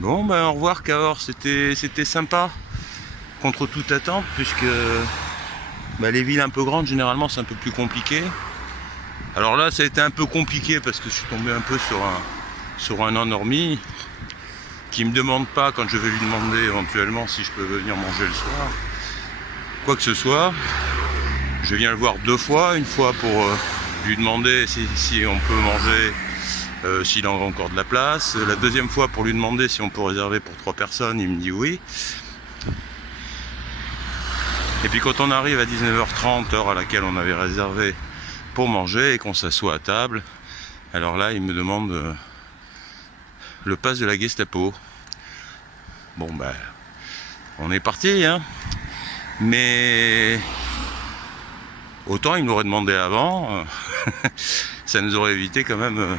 Bon, ben au revoir Cahors, c'était sympa, contre toute attente, puisque les villes un peu grandes, généralement, c'est un peu plus compliqué. Alors là, ça a été un peu compliqué parce que je suis tombé un peu sur un endormi qui me demande pas, quand je vais lui demander éventuellement si je peux venir manger le soir, quoi que ce soit. Je viens le voir 2 fois, une fois pour lui demander si on peut manger, s'il en a encore de la place. La deuxième fois pour lui demander si on peut réserver pour 3 personnes, il me dit oui. Et puis quand on arrive à 19h30, heure à laquelle on avait réservé pour manger et qu'on s'assoit à table, alors là il me demande le pass de la Gestapo. Bon ben, on est parti, hein. Mais autant il nous aurait demandé avant, ça nous aurait évité quand même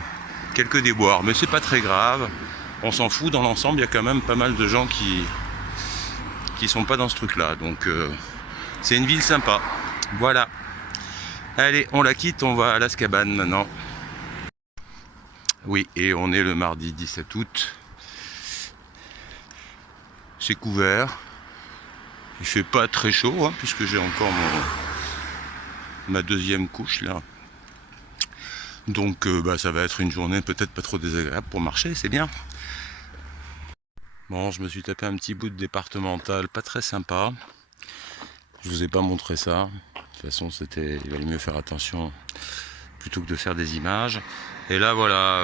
quelques déboires. Mais c'est pas très grave, on s'en fout. Dans l'ensemble, il y a quand même pas mal de gens qui sont pas dans ce truc-là. Donc c'est une ville sympa. Voilà. Allez, on la quitte, on va à Las Cabanes maintenant. Oui, et on est le mardi 17 août. C'est couvert. Il fait pas très chaud, hein, puisque j'ai encore ma deuxième couche là. Donc ça va être une journée peut-être pas trop désagréable pour marcher, c'est bien. Bon, je me suis tapé un petit bout de départemental pas très sympa. Je vous ai pas montré ça. De toute façon, il valait mieux faire attention plutôt que de faire des images. Et là, voilà.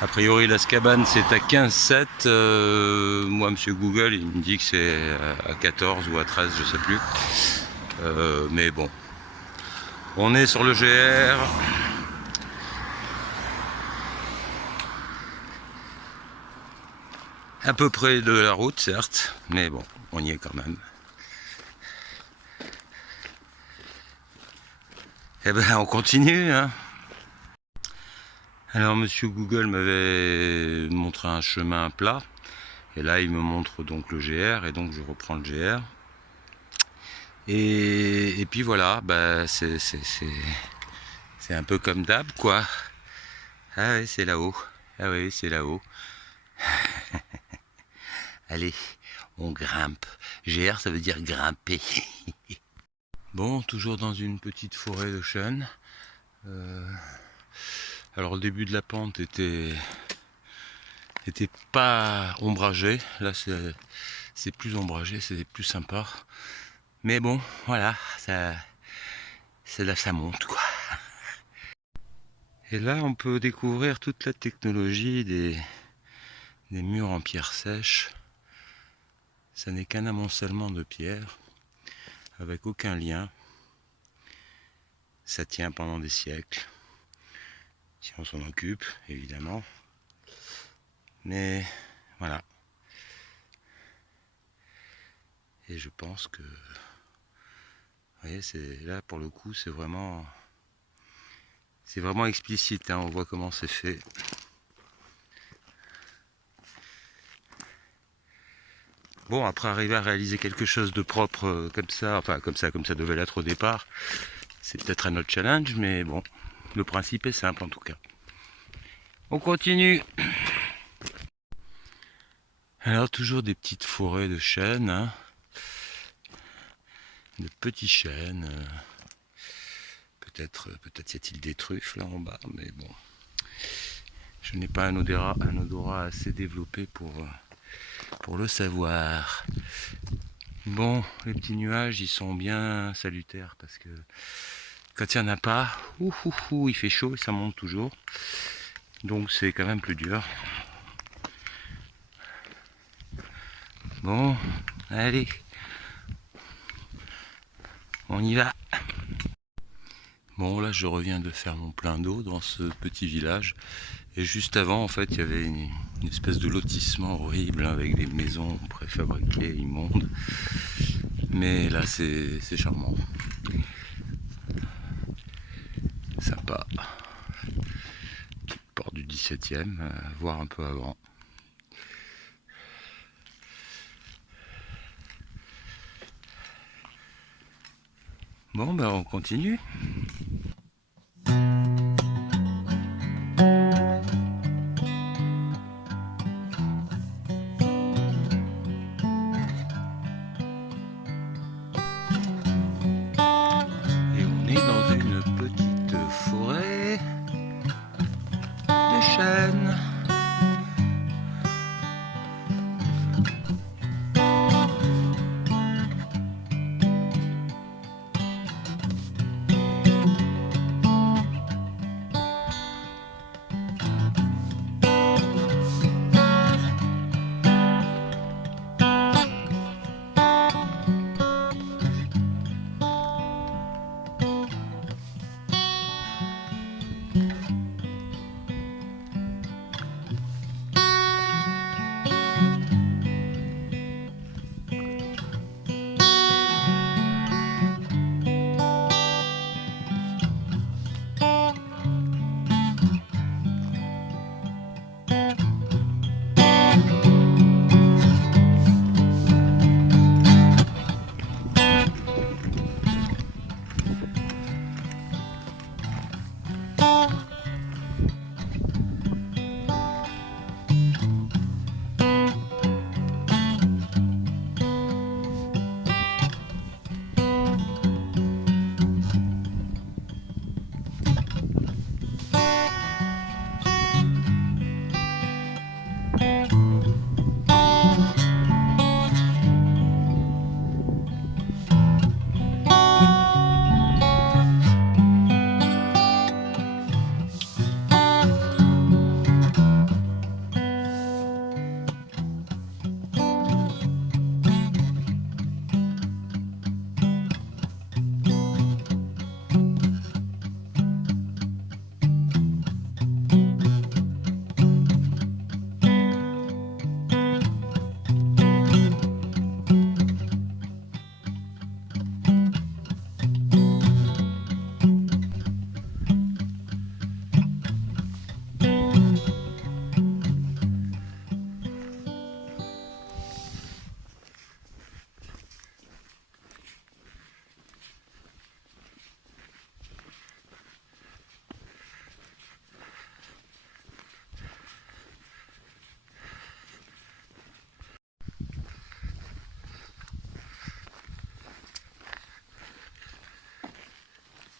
A priori, Las Cabanes, c'est à 15,7. Moi, monsieur Google, il me dit que c'est à 14 ou à 13, je sais plus. Mais bon. On est sur le GR. À peu près de la route, certes. Mais bon, on y est quand même. Eh ben, on continue, hein. Alors, monsieur Google m'avait montré un chemin plat. Et là, il me montre donc le GR. Et donc, je reprends le GR. Et puis voilà, c'est un peu comme d'hab, quoi. Ah ouais, c'est là-haut. Ah oui, c'est là-haut. Allez, on grimpe. GR, ça veut dire grimper. Bon, toujours dans une petite forêt de chênes. Alors le début de la pente était pas ombragé. Là, c'est plus ombragé, c'est plus sympa. Mais bon, voilà, c'est là ça monte, quoi. Et là, on peut découvrir toute la technologie des murs en pierre sèche. Ça n'est qu'un amoncellement de pierres, avec aucun lien. Ça tient pendant des siècles, si on s'en occupe, évidemment. Mais voilà. Et je pense que, vous voyez, là pour le coup, c'est vraiment explicite, hein, on voit comment c'est fait. Bon, après arriver à réaliser quelque chose de propre comme ça devait l'être au départ, c'est peut-être un autre challenge, mais bon, le principe est simple en tout cas. On continue. Alors toujours des petites forêts de chênes, hein, de petits chênes. Peut-être y a-t-il des truffes là en bas, mais bon, je n'ai pas un odorat assez développé pour le savoir. Bon, les petits nuages, ils sont bien salutaires parce que quand il n'y en a pas, il fait chaud et ça monte toujours. Donc c'est quand même plus dur. Bon, allez, on y va. Bon, là je reviens de faire mon plein d'eau dans ce petit village. Et juste avant, en fait, il y avait une espèce de lotissement horrible avec des maisons préfabriquées, immondes. Mais là, c'est charmant. Sympa. Petite porte du 17e, voire un peu avant. Bon, on continue. prochaine.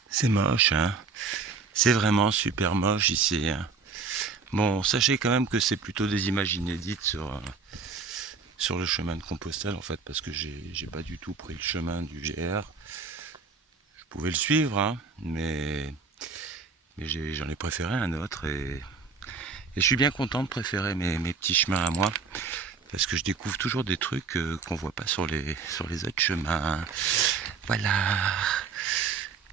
C'est moche, hein. C'est vraiment super moche ici, hein. Bon, sachez quand même que c'est plutôt des images inédites sur le chemin de Compostelle, en fait, parce que j'ai pas du tout pris le chemin du GR. Je pouvais le suivre, hein, mais j'en ai préféré un autre, et je suis bien content de préférer mes petits chemins à moi, parce que je découvre toujours des trucs qu'on voit pas sur les autres chemins. Voilà.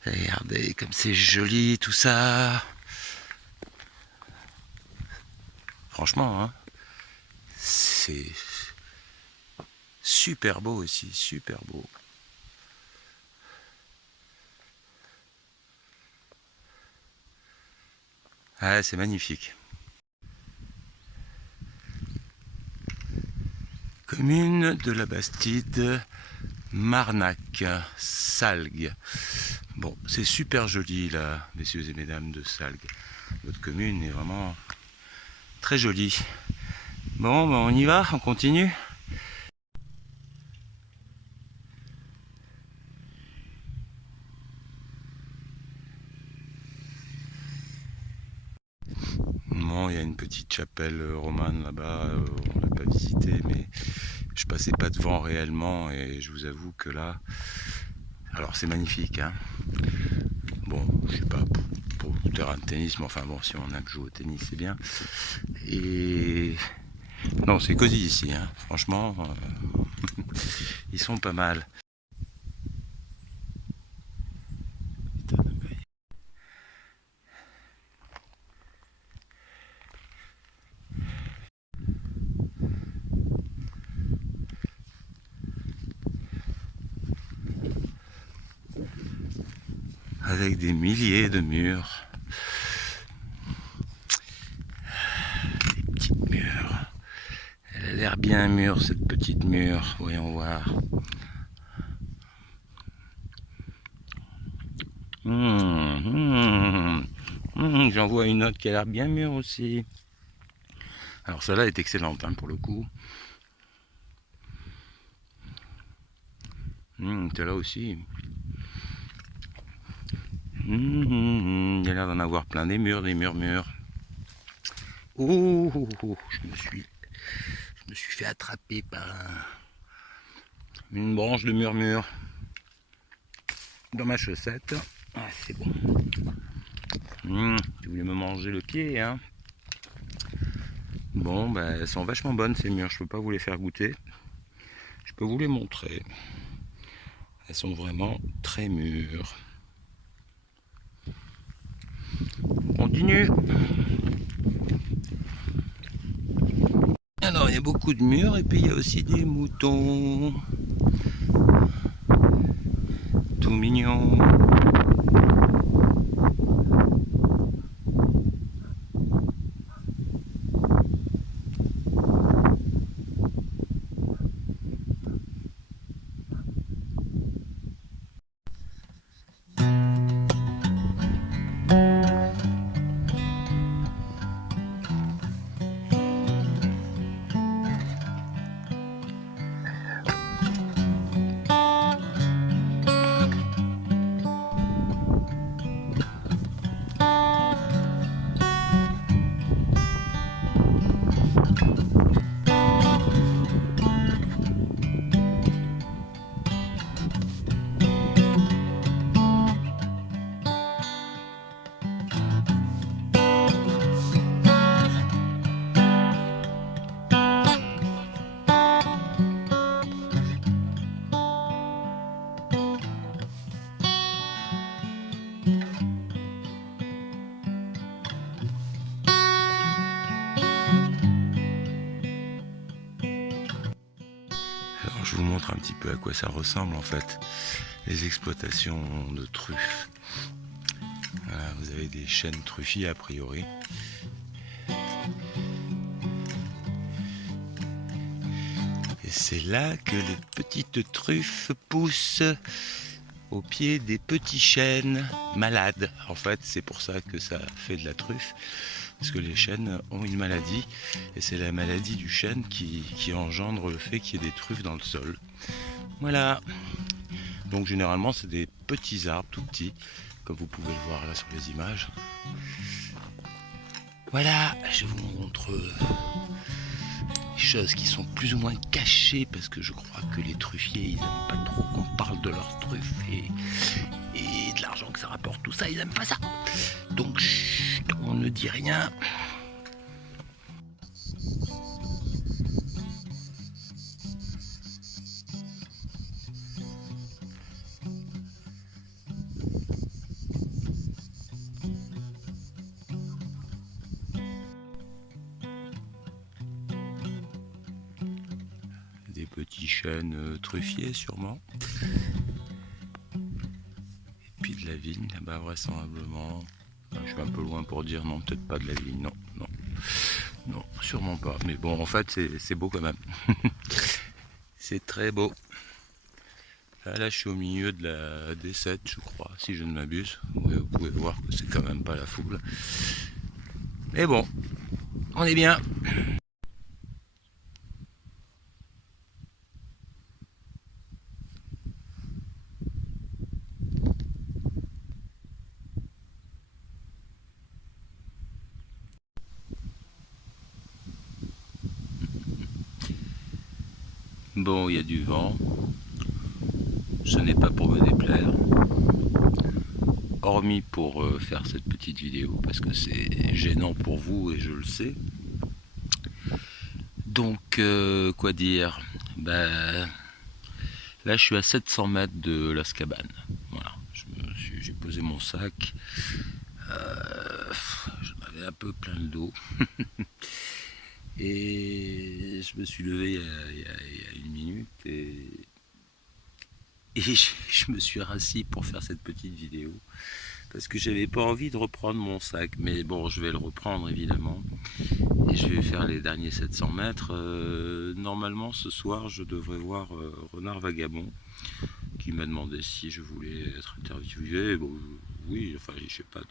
Regardez comme c'est joli tout ça. Franchement, hein, c'est super beau ici, super beau. Ah, c'est magnifique. Commune de la Bastide, Marnac, Salgues. Bon, c'est super joli là, messieurs et mesdames de Salgues. Votre commune est vraiment très jolie. Bon, ben on y va, on continue. Bon, il y a une petite chapelle romane là-bas, on l'a pas visitée, mais je passais pas devant réellement, et je vous avoue que là, alors c'est magnifique, hein. Bon, je suis pas pour le terrain de tennis, mais enfin bon, si on aime jouer au tennis, c'est bien. Et non, c'est cosy ici, hein. Franchement, ils sont pas mal. Avec des milliers de murs. Des petites murs. Elle a l'air bien mûre, cette petite mûre. Voyons voir. J'en vois une autre qui a l'air bien mûre aussi. Alors celle-là est excellente, hein, pour le coup. Celle-là aussi. Il y a l'air d'en avoir plein, des murs mûrs. Oh, je me suis fait attraper par une branche de murmure dans ma chaussette. Ah, c'est bon. Tu voulais me manger le pied, hein? Bon, bah, elles sont vachement bonnes ces mûres. Je peux pas vous les faire goûter. Je peux vous les montrer. Elles sont vraiment très mûres. On continue. Alors, il y a beaucoup de mûres et puis il y a aussi des moutons. Tout mignon. Alors je vous montre un petit peu à quoi ça ressemble en fait, les exploitations de truffes. Voilà, vous avez des chênes truffiers a priori. Et c'est là que les petites truffes poussent au pied des petits chênes malades. En fait, c'est pour ça que ça fait de la truffe. Parce que les chênes ont une maladie, et c'est la maladie du chêne qui engendre le fait qu'il y ait des truffes dans le sol. Voilà. Donc généralement c'est des petits arbres tout petits, comme vous pouvez le voir là sur les images. Voilà, je vous montre des choses qui sont plus ou moins cachées, parce que je crois que les truffiers ils aiment pas trop qu'on parle de leurs truffes et de l'argent que ça rapporte, tout ça, ils aiment pas ça. Donc chut, on ne dit rien. Des petits chênes truffiers sûrement. Et puis de la vigne là-bas vraisemblablement. Je suis un peu loin pour dire non, peut-être pas de la vigne, non, non, non, sûrement pas. Mais bon, en fait, c'est beau quand même. C'est très beau. Là, je suis au milieu de la D7, je crois, si je ne m'abuse. Vous pouvez voir que c'est quand même pas la foule. Mais bon, on est bien. Bon, il y a du vent. Ce n'est pas pour me déplaire. Hormis pour faire cette petite vidéo, parce que c'est gênant pour vous et je le sais. Donc, quoi dire? Bah, là, je suis à 700 mètres de Las Cabanes. Voilà, j'ai posé mon sac. J'en avais un peu plein le dos. Et je me suis levé il y a une minute et je me suis rassis pour faire cette petite vidéo. Parce que j'avais pas envie de reprendre mon sac. Mais bon, je vais le reprendre évidemment. Et je vais faire les derniers 700 mètres. Normalement, ce soir, je devrais voir Renard Vagabond, qui m'a demandé si je voulais être interviewé. Bon, oui, enfin, je sais pas de...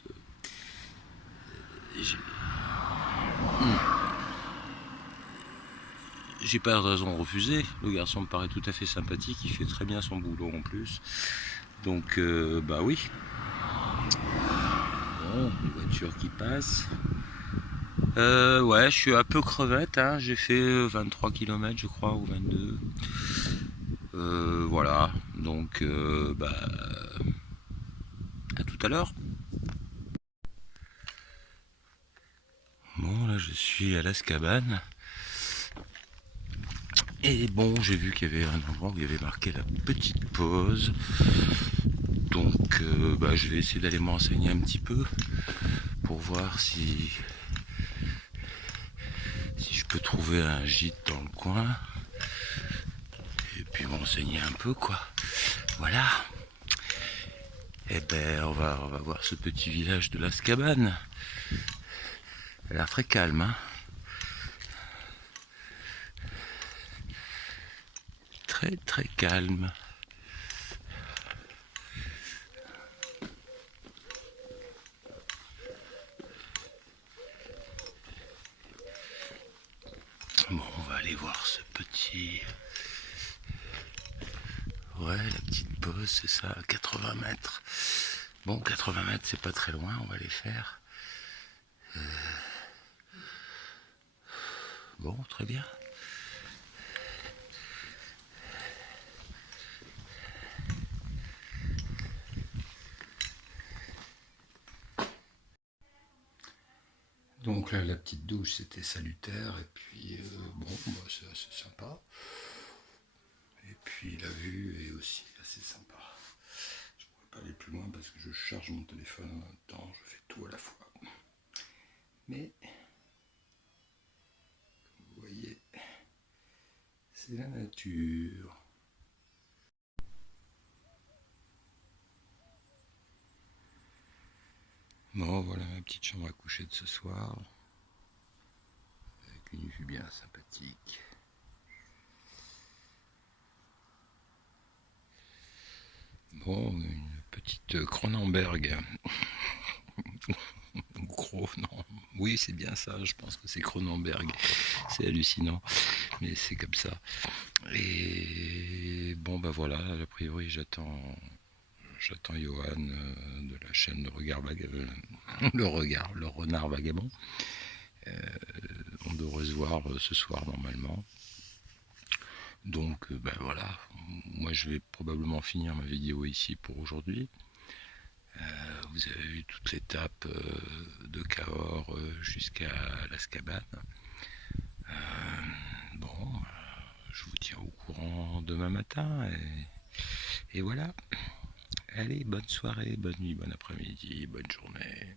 J'ai pas de raison de refuser. Le garçon me paraît tout à fait sympathique. Il fait très bien son boulot en plus. Donc, bah oui. Bon, les voitures qui passent. Ouais, je suis un peu crevette, hein. J'ai fait 23 km je crois, ou 22. Voilà, donc à tout à l'heure. Bon, là je suis à Las Cabanes. Et bon, j'ai vu qu'il y avait un endroit où il y avait marqué la petite pause. Donc je vais essayer d'aller me renseigner un petit peu pour voir si je peux trouver un gîte dans le coin. Et puis me renseigner un peu quoi. Voilà. Et ben on va voir ce petit village de Las Cabanes. Elle a l'air très calme, hein. Très très calme. Bon, on va aller voir ce petit... Ouais, la petite pause, c'est ça, 80 mètres. Bon, 80 mètres, c'est pas très loin, on va les faire. Bon, très bien. Donc là, la petite douche, c'était salutaire. Et puis, c'est assez sympa. Et puis, la vue est aussi assez sympa. Je pourrais pas aller plus loin parce que je charge mon téléphone en même temps. Je fais tout à la fois. Mais, vous voyez, c'est la nature. Bon, voilà ma petite chambre à coucher de ce soir. Avec une vue bien sympathique. Bon, une petite Cronenberg. Gros, non. Oui, c'est bien ça, je pense que c'est Cronenberg. C'est hallucinant, mais c'est comme ça. Et bon, bah voilà, a priori, j'attends Johan de la chaîne le renard vagabond. On devrait se voir ce soir normalement. Donc voilà, moi je vais probablement finir ma vidéo ici pour aujourd'hui. Vous avez vu toute l'étape de Cahors jusqu'à Las Cabanes. Bon, je vous tiens au courant demain matin et voilà. Allez, bonne soirée, bonne nuit, bon après-midi, bonne journée.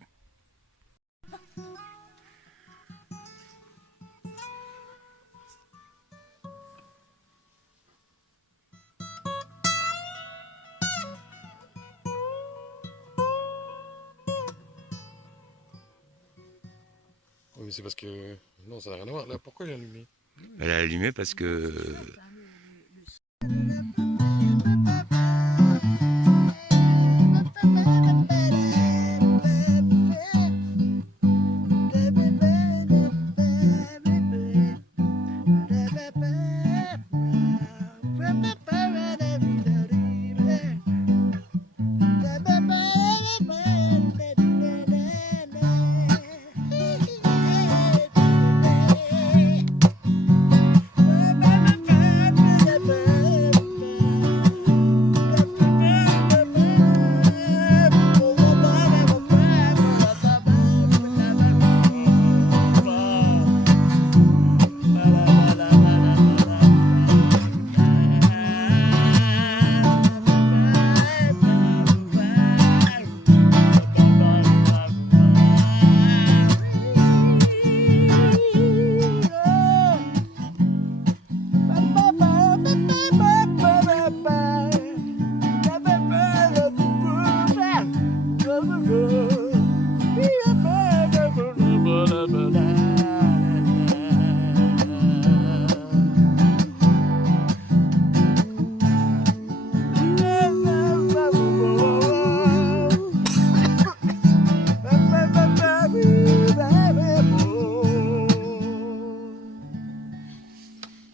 Oui, c'est parce que... Non, ça n'a rien à voir. Là, pourquoi il est allumé? Elle a allumé parce que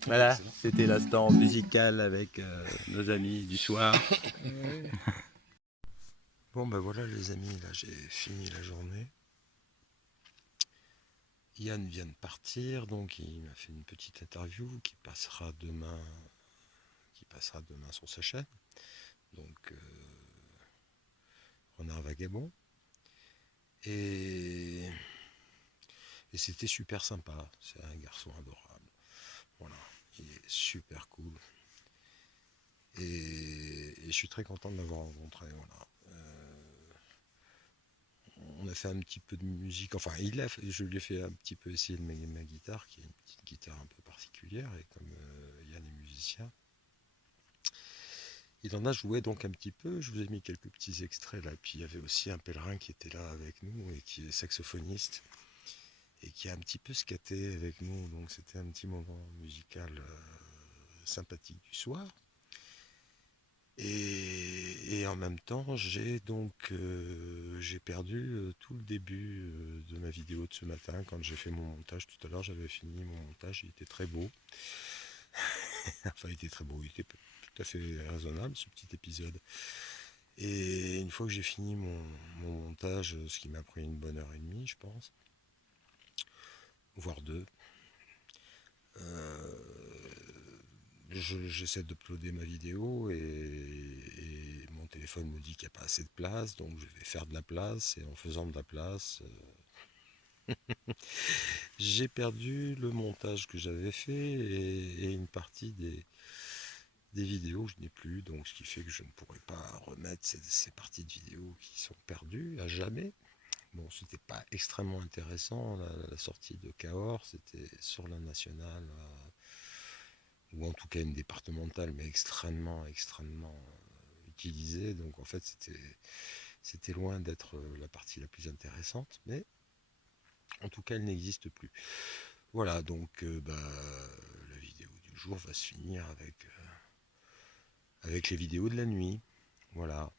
Voilà, c'était l'instant musical avec nos amis du soir. Bon, ben voilà les amis, là j'ai fini la journée. Yann vient de partir, donc il m'a fait une petite interview qui passera demain sur sa chaîne. Donc Renard Vagabond. Et c'était super sympa. C'est un garçon adorable. Voilà, il est super cool. Et je suis très content de l'avoir rencontré. Voilà. On a fait un petit peu de musique. Enfin, je lui ai fait un petit peu essayer de ma guitare, qui est une petite guitare un peu particulière. Et comme Yann est musicien, il en a joué donc un petit peu. Je vous ai mis quelques petits extraits là. Puis il y avait aussi un pèlerin qui était là avec nous et qui est saxophoniste et qui a un petit peu skaté avec nous. Donc c'était un petit moment musical sympathique du soir. Et en même temps, j'ai perdu tout le début de ma vidéo de ce matin quand j'ai fait mon montage. Tout à l'heure, j'avais fini mon montage, il était très beau. Enfin, il était très beau, il était tout à fait raisonnable ce petit épisode. Et une fois que j'ai fini mon montage, ce qui m'a pris une bonne heure et demie, je pense, voire deux, j'essaie d'uploader ma vidéo et mon téléphone me dit qu'il n'y a pas assez de place, donc je vais faire de la place, et en faisant de la place, j'ai perdu le montage que j'avais fait et une partie des vidéos que je n'ai plus, donc ce qui fait que je ne pourrai pas remettre ces parties de vidéos qui sont perdues à jamais. Bon, c'était pas extrêmement intéressant, la sortie de Cahors, c'était sur la nationale, ou en tout cas une départementale, mais extrêmement utilisée, donc en fait c'était loin d'être la partie la plus intéressante, mais en tout cas elle n'existe plus. Voilà, donc la vidéo du jour va se finir avec les vidéos de la nuit. Voilà.